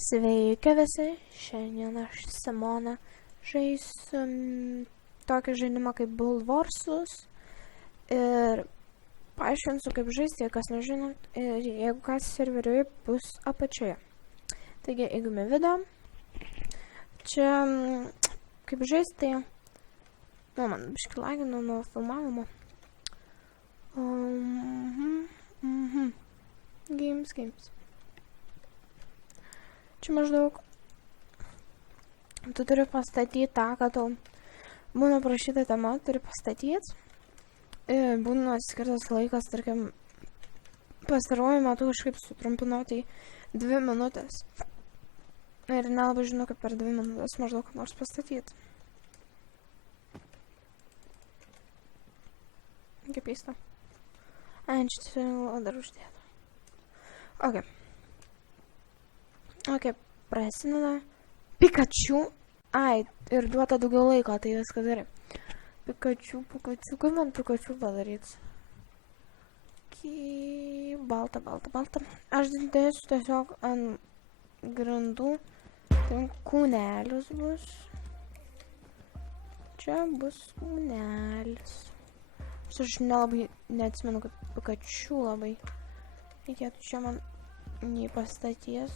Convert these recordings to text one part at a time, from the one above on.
Sveiki visi, šiandien aš Simona žaisiu tokį žaidimą kaip Bulvarsus ir paaiškinsiu kaip žaisti, jei kas nežinot, ir jeigu kas serveriui bus apačioje. Taigi, eigame video. Čia kaip žaisti, man biškį lagino nuo filmavimo. Games. Čia maždaug tu turi pastatyti tą, kad tau būna prašyta tema, turi pastatyti. Ir būna skirtas laikas, tarkim, pastaruoju metu kažkaip sutrumpinau, tai 2 minutės. Ir nelabai žinau, kaip per 2 minutės maždaug nors pastatyti. Kaip keista. Čia turiu dar uždėti. Ok, prasideda. Pikachu. Ir duota daugiau laiko, tai viskas gerai. Pikachu, kaip man Pikachu padaryti? Balta. Aš dėsiu tiesiog ant grindų. Ten kūnelis bus. Čia bus kūnelis. Aš nelabai neatsimenu, kad Pikachu labai reikėtų čia man neįpastaties.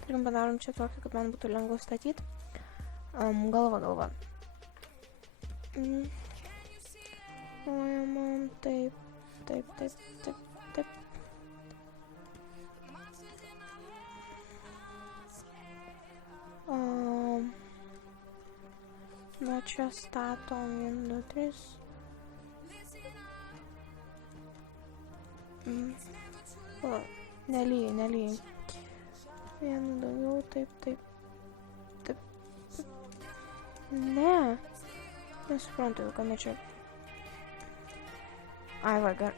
Tarkim, padarom čia tokį, kad man būtų lengviau statyti. Galva. Taip. Nuo čia statom 1, 2, 3. Nelygiai. 1 daugiau, taip. Ne. Nesuprantu, jau kame čia. Va, gar.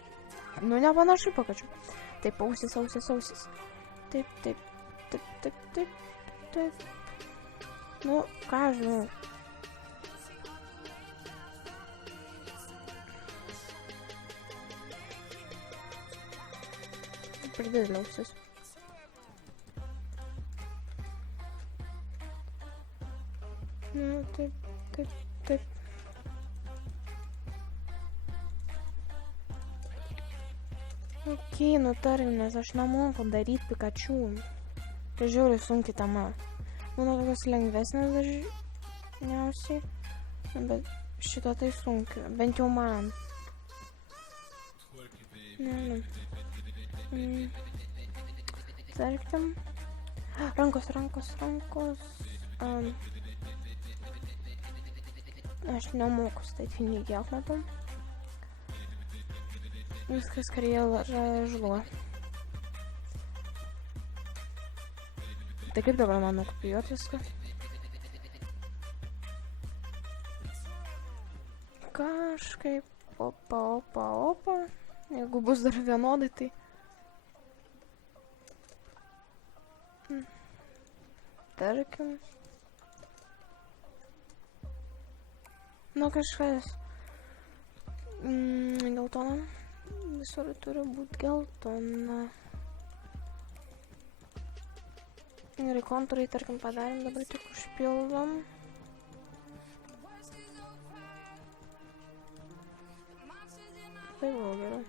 Nu, nepanašu Pikachu. Taip, ausis. Taip. Nu, ką žinau. Per didelė ausis. Nu, taip. Ok, nutarkim, nes aš nemoku daryti Pikachu. Tai žiauriai sunki tema. Būna tokios lengvesnės dažniausiai, bet šito tai sunkiu, bent jau man. Tarkim. Rankos. Aš nemoku statyti nei kiek metų. Viskas karjera žluo. Tai kaip dabar man nukopijuoti viską? Kažkaip opa. Jeigu bus dar vienodai, tai... Tarkim. Nu, kažkas. Geltona. Visur turi būti geltona. Gerai, kontūrai, tarkim, padarėm, dabar tik užpildom. Tai buvo gerai.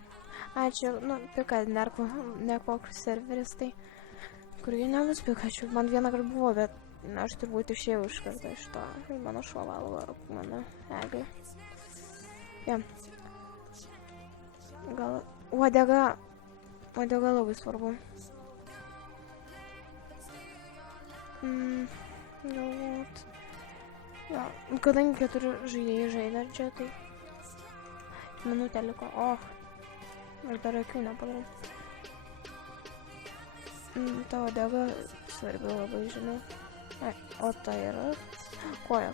Ačiū, Pika, nekok serveris, tai kurgi nebus Pikachu. Man vieną kartą buvo, bet aš turbūt išėjau iš karto iš to. Mano šuo valgo, mano eglė. Gal uodega labai svarbu. Galvot. Kadangi 4 žaidėjai žaidė čia, tai minutė liko. Aš dar akių nepadariau. Ta uodega svarbi labai, žinau. O tai yra koja.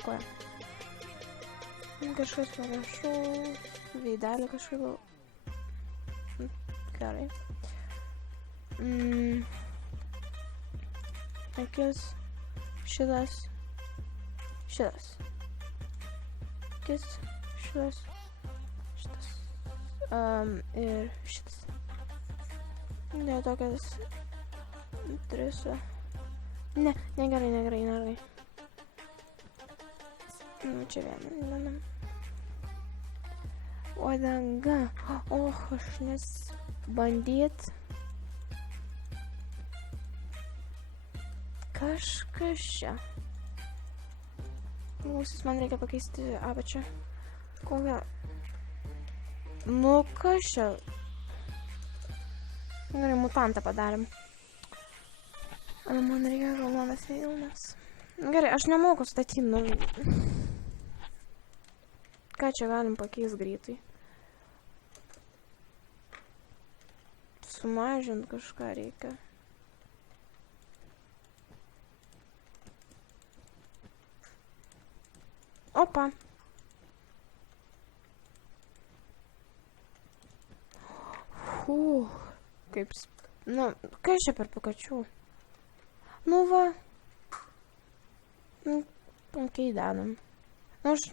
Kažkas panašu, veidelį kažkaip gerai. Akis, šitas. Akis, šitas. Ir šitas. Ne, tokias... Tris... Ne, negerai. Nu, čia vieną. Uodega. Aš bandyt. Kažkas čia. Mūsis man reikia pakeisti apačią. Kokią... Nu, kas čia? Gerai, mutantą padarėm. Man reikia raudonas vilnas. Gerai, aš nemoku statyti, nu... Ką čia galim pakeisti greitai? Sumažint kažką reikia. Opa. Kaip... Nu, kas čia per Pikachu? Nu va. Okei, dedam. Nu, aš...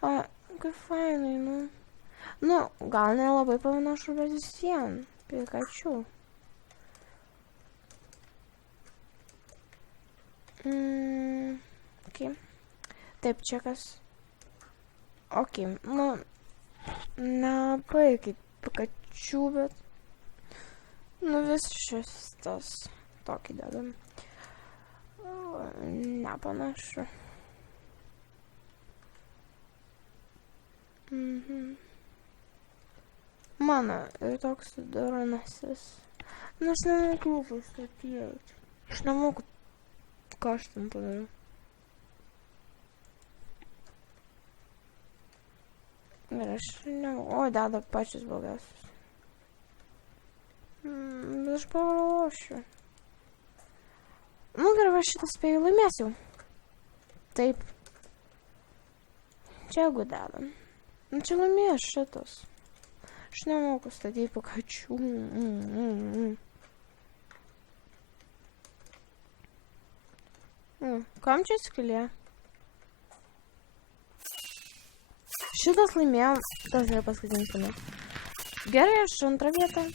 Kaip fainai, nu. Nu, gal nelabai panašu, bet vis vien. Pikachu. Okei. Taip, čia kas. Okei, nu. Nelabai kaip Pikachu, bet... Nu, vis šis tas. Tokį dedam. Nepanašu. Mano, ir toks doronasis. Nu, aš nemoku pastatyti. Aš nemoku, ką aš tam padariau. Ir aš nemoku. O, deda pačius blogiausius. Bet aš paruošiu. Nu, gerai, aš šitą spėjau laimėsiu. Taip. Čia jeigu dedam. Nu, čia laimės šitas. Aš nemoku statyti Pikachu. Kam čia skylė? Šitas laimėjo. Tas yra paskutinis laimės. Gerai, aš antrą vietą.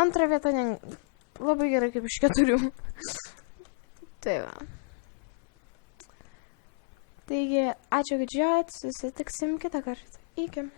Antrą vietą labai gerai kaip iš 4. Tai va. Taigi, ačiū, kad žiūrėjot, susitiksim kitą kartą. Iki.